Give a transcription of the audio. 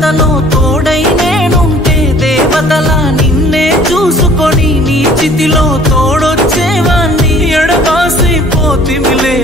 కథలో తోడై నేనుంటే దేవతలా నిన్నే చూసుకొని నీ చితిలో తోడొచ్చేవాణ్ణి ఎడబాసి పోతిమిలే